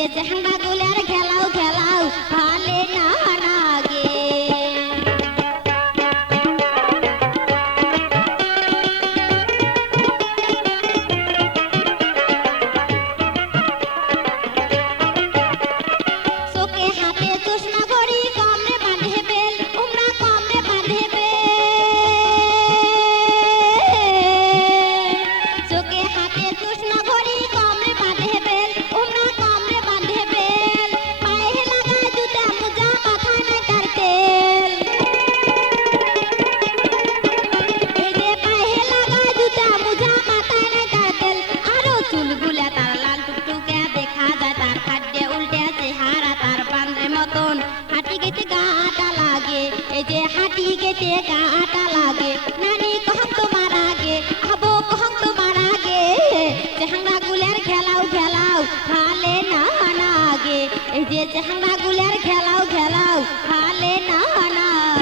যে চেহারা গুলার খেলাও খেলাও ভালে না লাগে চোখে হাতে চশমা ঘড়ি কমরে বাঁধে বেল উমরা কমরে বাঁধে বেল চোখে হাতে চশমা ঘড়ি কমরে বাঁধে বেল উমরা কমরে বাঁধে বেল পায়ে লাগা জুতা মোজা মাথায় নাই তার তেল এই যে পায়ে লাগা জুতা মোজা মাথায় নাই তার তেল আরো চুলগুলা তার লাল টুকটুকে দেখা যায় তার খাদ্যে উল্টে চেহারা তার বান্ধের মতন হাঁটি গেতে গাটা লাগে এই যে হাঁটি গেতে গাটা লাগে নানি কহম তোমার আগে আবো কহম তোমার আগে চেহারা গুলার খেলাও খেলাও ভালে না লাগে এই যে চেহারা গুলার খেলাও খেলাও ভালে না লাগে